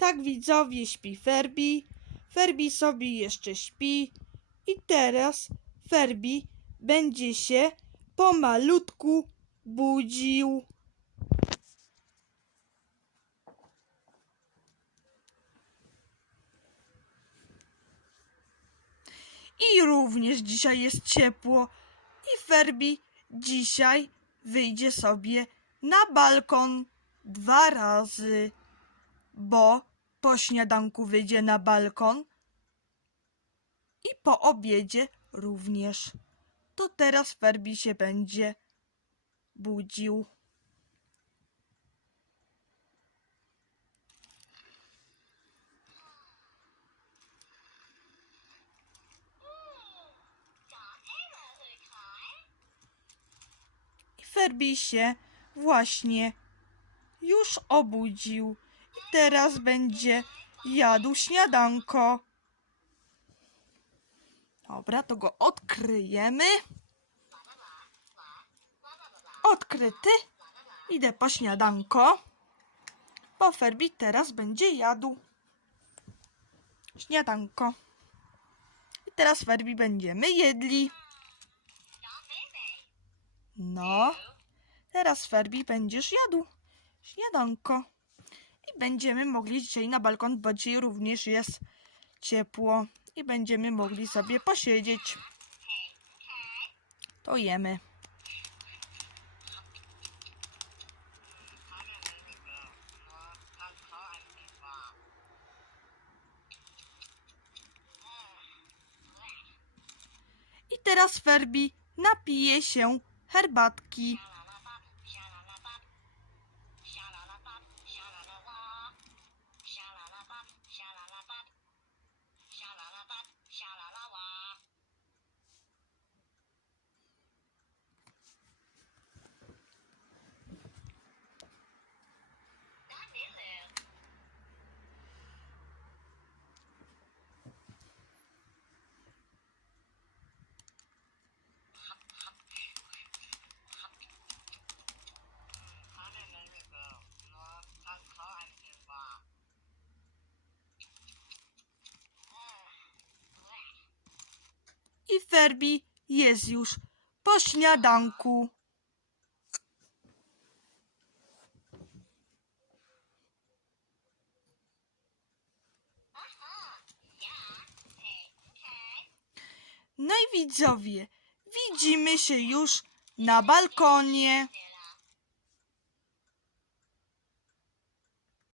Tak widzowie śpi Ferbi. Ferbi sobie jeszcze śpi. I teraz Ferbi będzie się pomalutku budził. I również dzisiaj jest ciepło. I Ferbi dzisiaj wyjdzie sobie na balkon dwa razy, bo po śniadanku wyjdzie na balkon i po obiedzie również. To teraz Ferbi się będzie budził. Ferbi się właśnie już obudził. Teraz będzie jadł śniadanko. Dobra, to go odkryjemy. Odkryty. Idę po śniadanko. Bo Ferbi teraz będzie jadł. Śniadanko. I teraz Ferbi będziemy jedli. No. Teraz Ferbi będziesz jadł śniadanko. I będziemy mogli dzisiaj na balkon, bo dzisiaj również jest ciepło. I będziemy mogli sobie posiedzieć. To jemy. I teraz Ferbi napije się herbatki. I Ferbi jest już po śniadanku. No i widzowie, widzimy się już na balkonie.